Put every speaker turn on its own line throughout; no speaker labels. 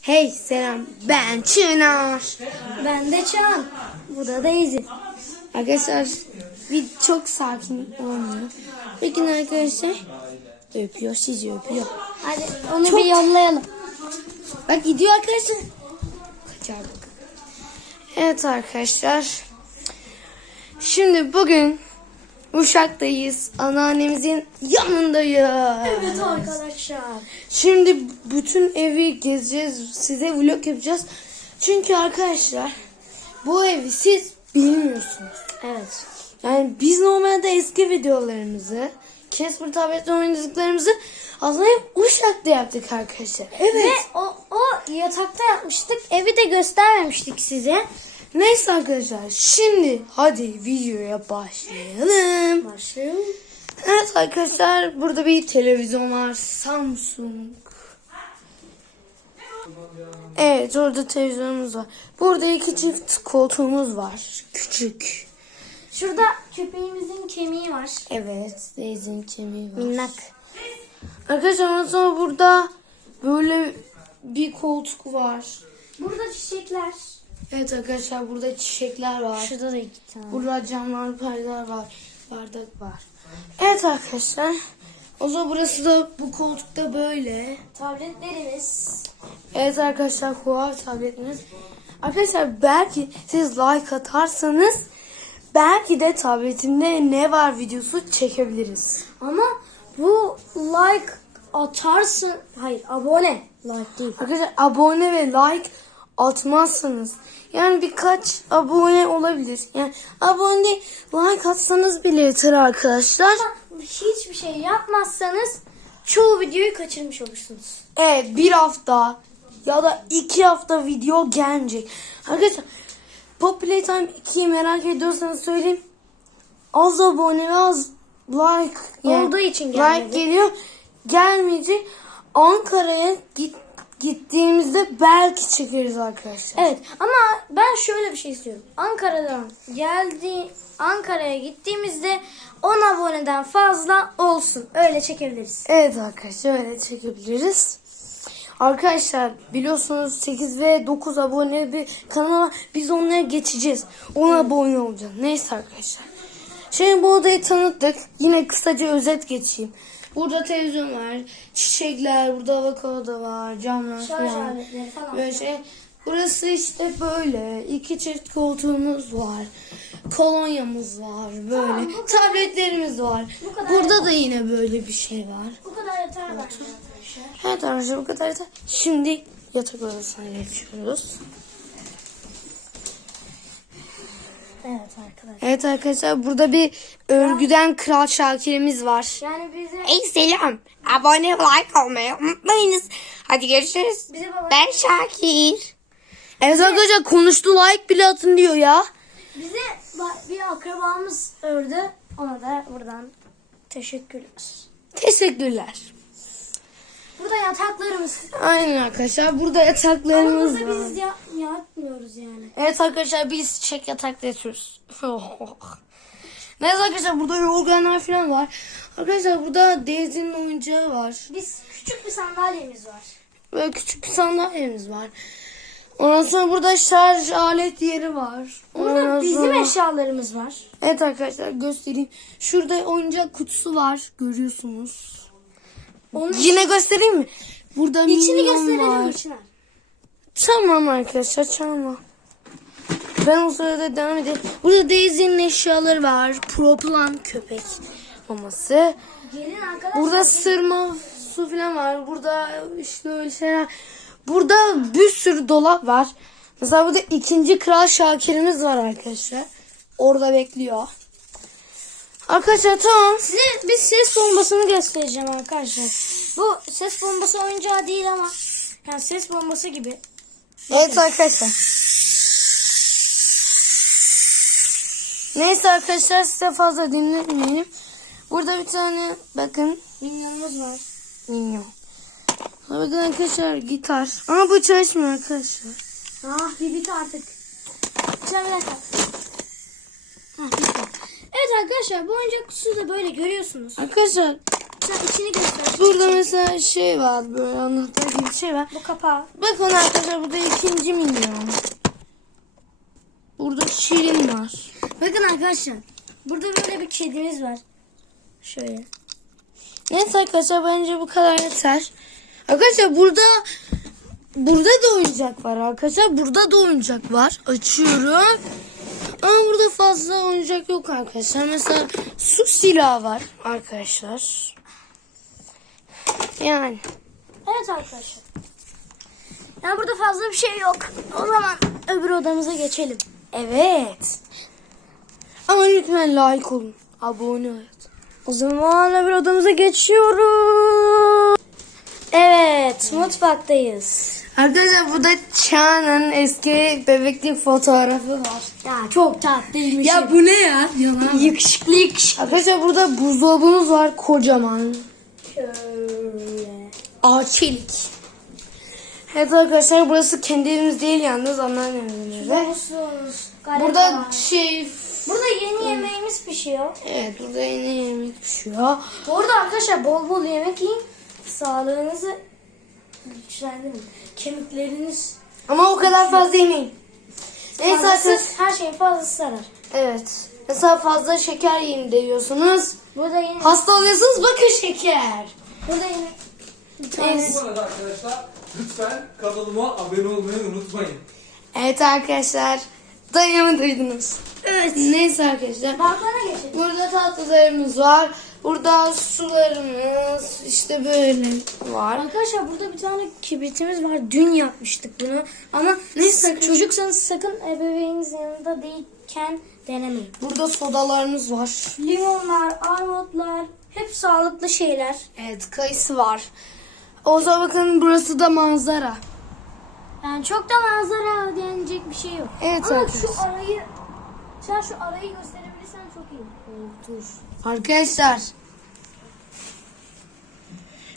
Hey selam ben Çınar.
Ben de Çağan. Bu da Daisy.
Arkadaşlar bir çok sakin olmuyor. Peki arkadaşlar öpüyor sizi öpüyor.
Hadi onu
Çok-
bir yollayalım.
Bak gidiyor arkadaşlar. Kaçardık. Evet arkadaşlar. Şimdi bugün Uşak'tayız. Anneannemizin yanındayız.
Evet arkadaşlar.
Şimdi bütün evi gezeceğiz. Size vlog yapacağız. Çünkü arkadaşlar bu evi siz bilmiyorsunuz.
Evet.
Yani biz normalde eski videolarımızı Casper tabletle oynadıklarımızı aslında hep Uşak'ta yaptık arkadaşlar. Evet.
Ve o, o yatakta yapmıştık. Evi de göstermemiştik size.
Neyse arkadaşlar şimdi hadi videoya başlayalım.
Başlayalım.
Evet arkadaşlar burada bir televizyon var. Samsung. Evet orada televizyonumuz var. Burada iki çift koltuğumuz var. Küçük.
Şurada köpeğimizin kemiği var.
Evet Daisy'nin kemiği var.
Minnak.
Arkadaşlar ondan sonra burada böyle bir koltuk var.
Burada çiçekler.
Evet arkadaşlar burada çiçekler var.
Şurada da iki tane.
Burada camlar, perdeler var. Bardak var. Evet arkadaşlar. O zaman burası da bu koltukta böyle.
Tabletlerimiz.
Evet arkadaşlar Huawei tabletiniz. Arkadaşlar belki siz like atarsanız belki de tabletimde ne var videosu çekebiliriz.
Ama bu like atarsın. Hayır abone. Like değil.
Arkadaşlar abone ve like atmazsanız yani birkaç abone olabilir. Yani abone like atsanız bile yeter arkadaşlar.
Ama hiçbir şey yapmazsanız çoğu videoyu kaçırmış olursunuz.
Evet bir hafta ya da iki hafta video gelecek. Arkadaşlar Pop Playtime 2'yi merak ediyorsanız söyleyeyim. Az abone ve az like
Olduğu için
like
gelmedi.
geliyor. Gelmeyecek. Ankara'ya git, gittiğimizde belki çekeriz arkadaşlar.
Evet ama ben şöyle bir şey istiyorum. Ankara'dan geldi Ankara'ya gittiğimizde 10 aboneden fazla olsun. Öyle çekebiliriz.
Evet arkadaşlar öyle çekebiliriz. Arkadaşlar biliyorsunuz 8 ve 9 abone bir kanal var. Biz onlara geçeceğiz. 10 abone olacağız. Neyse arkadaşlar. Şimdi bu odayı tanıttık. Yine kısaca özet geçeyim. Burada televizyon var. Çiçekler, burada avokado var. Camlar
Şarj
falan.
aletleri falan.
Böyle şey. Burası işte böyle. iki çift koltuğumuz var. Kolonyamız var böyle.
Tamam, bu kadar-
Tabletlerimiz var.
Bu kadar
Burada da yine böyle bir şey var.
Bu kadar yeter bence arkadaşlar.
Evet arkadaşlar bu kadar da. Şimdi yatak odasına geçiyoruz.
Evet arkadaşlar.
Evet arkadaşlar burada bir örgüden Kral Şakir'imiz var.
Yani bize
Ey selam. Abone like olmayı unutmayınız. Hadi görüşürüz.
bize baba
Ben Şakir. Evet arkadaşlar konuştu like bile atın diyor ya.
bize bir akrabamız ördü. Ona da buradan teşekkürler.
Teşekkürler.
Burada yataklarımız.
Aynen arkadaşlar burada
Ama
yataklarımız
burada
var.
biz ya- yatmıyoruz yani.
Evet arkadaşlar biz çek yatakta yatıyoruz. Neyse arkadaşlar burada yorganlar falan var. Arkadaşlar burada Daisy'nin oyuncağı var.
Biz küçük bir sandalyemiz var.
Böyle küçük bir sandalyemiz var. Ondan sonra burada şarj alet yeri var.
Burada
Ondan
bizim
sonra-
eşyalarımız var.
Evet arkadaşlar göstereyim. Şurada oyuncak kutusu var. Görüyorsunuz.
Onun
Yine göstereyim mi? Burada
içini
minyon
gösterelim
var.
içine.
Tamam arkadaşlar tamam. Ben o sırada devam edeyim. Burada Daisy'nin eşyaları var. Proplan köpek maması.
Gelin arkadaşlar.
Burada sırma su falan var. Burada işte öyle şeyler. Burada bir sürü dolap var. Mesela burada ikinci Kral Şakir'imiz var arkadaşlar. Orada bekliyor. Arkadaşlar tamam.
Size bir ses bombasını göstereceğim arkadaşlar. Bu ses bombası oyuncağı değil ama yani ses bombası gibi.
Evet arkadaşlar. Neyse arkadaşlar size fazla dinletmeyelim. Burada bir tane bakın
Minyonumuz var.
minyon. Bakın arkadaşlar gitar. Ama bu çalışmıyor arkadaşlar.
Ah bir bit artık. Şöyle bir dakika. Hah, bitti. Evet arkadaşlar bu oyuncak kutusu da böyle görüyorsunuz.
Arkadaşlar
Arkadaşlar içini göster.
Burada mesela şey var böyle anahtar gibi bir şey var.
Bu kapağı.
Bakın arkadaşlar burada ikinci milyon. Burada şirin var.
Bakın arkadaşlar. Burada böyle bir kedimiz var. Şöyle.
Neyse arkadaşlar bence bu kadar yeter. Arkadaşlar burada burada da oyuncak var arkadaşlar. Burada da oyuncak var. Açıyorum. Ama burada fazla oyuncak yok arkadaşlar. Mesela su silahı var arkadaşlar. Yani.
Evet arkadaşlar. Yani burada fazla bir şey yok. O zaman öbür odamıza geçelim.
Evet. Ama lütfen like olun. Abone olun.
O zaman öbür odamıza geçiyoruz. Evet, mutfaktayız.
Arkadaşlar burada Çağan'ın eski bebeklik fotoğrafı var.
Ya çok tatlıymış.
Ya bu ne ya? Yalan.
yakışıklı yakışıklı.
Arkadaşlar burada buzdolabımız var kocaman.
Şöyle.
Ağaçelik. Evet arkadaşlar burası kendi evimiz değil yalnız anneannemin evi. Burada
var.
şey
Burada yeni yemeğimiz pişiyor.
evet burada yeni yemek pişiyor.
Bu arada arkadaşlar bol bol yemek yiyin. Sağlığınızı güçlendirin. Kemikleriniz
Ama o kadar fazla yemeyin. Neyse arkadaşlar.
fazlası, her şeyin fazlası zarar.
Evet. Mesela fazla şeker yiyin diyorsunuz.
Burada yeni
Hasta oluyorsunuz bakın şeker.
burada yeni bir tane
Neyse.
Bu arada arkadaşlar lütfen kanalıma abone olmayı unutmayın.
Evet arkadaşlar. Dayımı duydunuz. Evet. Neyse arkadaşlar.
balkona geçelim.
Burada tatlılarımız var. Burada sularımız işte böyle var.
Arkadaşlar burada bir tane kibritimiz var. Dün yapmıştık bunu. Ama
Neyse,
çocuksanız sakın ebeveyniniz yanında değilken denemeyin.
Burada sodalarımız var.
Limonlar, armutlar hep sağlıklı şeyler.
Evet kayısı var. O zaman bakın burası da manzara.
Yani çok da manzara denecek bir şey yok.
Evet
Ama
arkadaşlar.
şu arayı sen şu arayı gösterebilirsen çok iyi. Dur.
Arkadaşlar.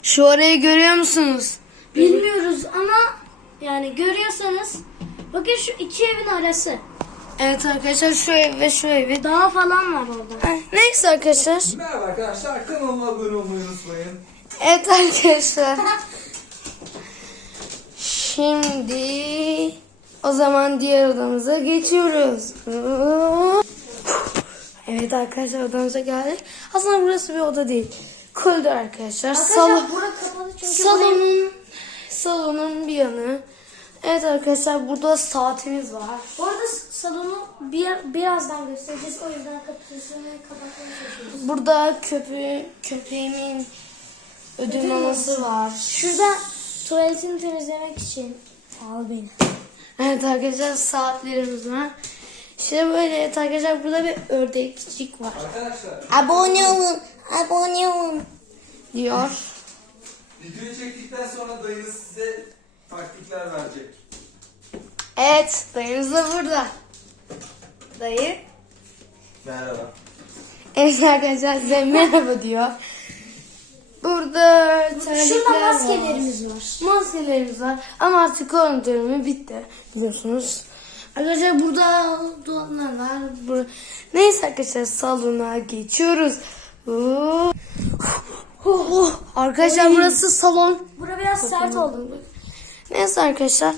Şu orayı görüyor musunuz?
Bilmiyoruz ama yani görüyorsanız bakın şu iki evin arası.
Evet arkadaşlar şu ev ve şu evi.
Dağ falan var orada.
Ay, Neyse arkadaşlar.
Merhaba arkadaşlar kanalıma abone olmayı unutmayın.
Evet arkadaşlar. Şimdi o zaman diğer odamıza geçiyoruz. Evet arkadaşlar odamıza geldik. Aslında burası bir oda değil. Koridor arkadaşlar. Salon,
Arkadaşlar bura kapalı çünkü
salonun salonun bir yanı. Evet arkadaşlar burada saatimiz var.
Bu arada salonu bir, birazdan göstereceğiz. O yüzden kapısını kapatmaya çalışıyoruz.
Burada köpü, köpeğimin ödül maması var.
Şurada tuvaletini temizlemek için al beni.
Evet arkadaşlar saatlerimiz var. İşte böyle evet arkadaşlar burada bir ördekçik var.
Arkadaşlar
Abone olun, abone olun diyor.
videoyu çektikten sonra dayınız size taktikler verecek.
Evet dayımız da burada. Dayı.
Merhaba.
Evet arkadaşlar size merhaba diyor. Burada
Şurada
var.
maskelerimiz var.
Maskelerimiz var. Ama artık korona dönemi bitti. Biliyorsunuz. Arkadaşlar burada dolaplar var. Neyse arkadaşlar salona geçiyoruz. Oh. Oh, oh. Arkadaşlar
Oy.
burası salon.
Bura biraz sert oldu.
Neyse arkadaşlar.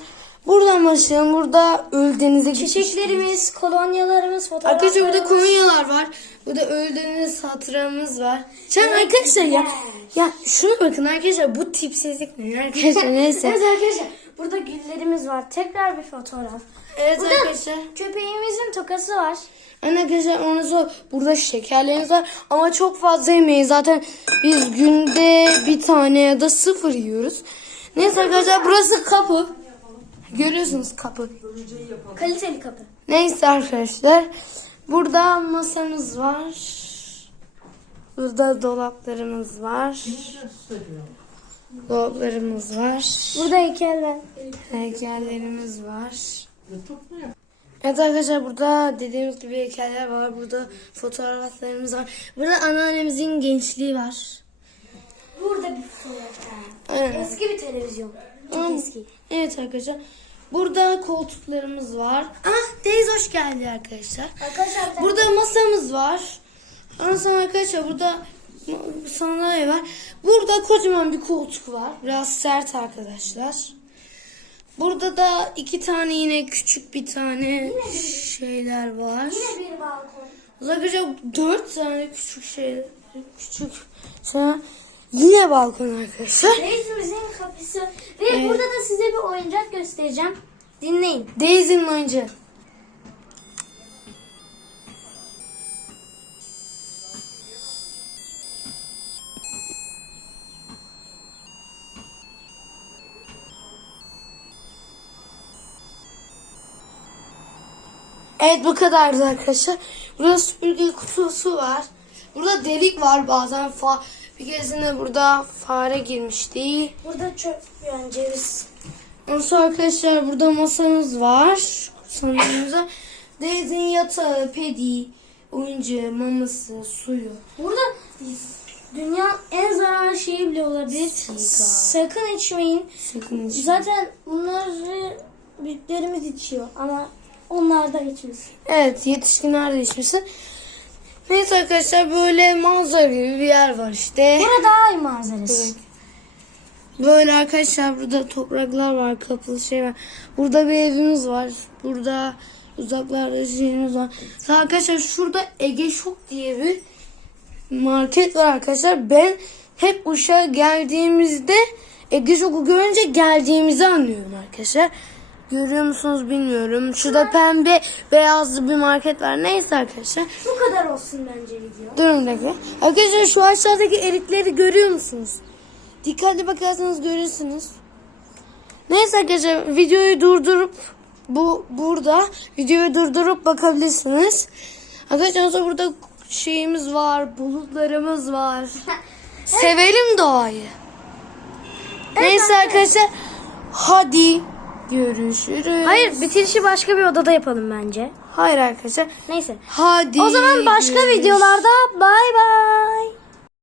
Buradan başlayalım. Burada Ölüdeniz'e.
Çiçeklerimiz, kolonyalarımız, fotoğraflarımız.
Arkadaşlar burada kolonyalar var. Burada Ölüdeniz hatıramız var. Şimdi arkadaşlar ya. Ya şuna bakın arkadaşlar bu tipsizlik ne arkadaşlar neyse.
Evet arkadaşlar burada güllerimiz var. Tekrar bir fotoğraf.
evet
Burada
arkadaşlar.
köpeğimizin tokası var.
Yani arkadaşlar onu sor. Burada şekerlerimiz var ama çok fazla yemeyin. Zaten biz günde bir tane ya da sıfır yiyoruz. Neyse arkadaşlar burası kapı. Görüyorsunuz kapı.
Kaliteli kapı.
Neyse arkadaşlar. Burada masamız var. Burada dolaplarımız var. Dolaplarımız var.
Burada heykeller.
Heykellerimiz var. Evet arkadaşlar burada dediğimiz gibi heykeller var. Burada fotoğraflarımız var. Burada anneannemizin gençliği var.
Burada bir fotoğraf. Eski bir televizyon. Çok eski.
Evet arkadaşlar. Burada koltuklarımız var. Ah Deniz hoş geldi arkadaşlar.
Arkadaşlar
Burada masamız var. Ondan sonra arkadaşlar burada sandalye var. Burada kocaman bir koltuk var. Biraz sert arkadaşlar. Burada da iki tane yine küçük bir tane şeyler var.
Yine bir balkon.
Arkadaşlar dört tane küçük şey küçük şey. Yine balkon arkadaşlar.
Reisimizin kapısı. Ve burada da size bir oyuncak göstereceğim. Dinleyin.
Daisy'nin oyuncağı. Evet bu kadardı arkadaşlar. Burada süpürge kutusu var. Burada delik var bazen. Fa bir keresinde burada fare girmişti.
Burada çöp yani ceviz.
Ondan sonra arkadaşlar burada masamız var. Sanırımıza. Daisy'nin yatağı, pedi, oyuncağı, maması, suyu.
Burada dünyanın en zararlı şeyi bile olabilir.
Sigara.
Sakın içmeyin.
Sakın içmeyin.
Zaten bunları büyüklerimiz içiyor ama onlar da içmesin.
Evet yetişkinler de içmesin. Neyse arkadaşlar böyle manzara gibi bir yer var işte.
Burada daha iyi manzarası.
Evet. Böyle arkadaşlar burada topraklar var, kapılı şey var. Burada bir evimiz var. Burada uzaklarda şeyimiz var. Sonra arkadaşlar şurada Ege Şok diye bir market var arkadaşlar. Ben hep Uşak'a geldiğimizde Ege Şok'u görünce geldiğimizi anlıyorum arkadaşlar. Görüyor musunuz bilmiyorum. Şurada pembe beyazlı bir market var. Neyse arkadaşlar.
Bu kadar olsun bence video.
Durun dakika. Arkadaşlar şu aşağıdaki erikleri görüyor musunuz? Dikkatli bakarsanız görürsünüz. Neyse arkadaşlar videoyu durdurup bu burada videoyu durdurup bakabilirsiniz. Arkadaşlar burada şeyimiz var, bulutlarımız var. Sevelim doğayı. Neyse arkadaşlar hadi görüşürüz.
Hayır bitirişi başka bir odada yapalım bence.
Hayır arkadaşlar.
Neyse.
Hadi.
O zaman başka videolarda bay bay.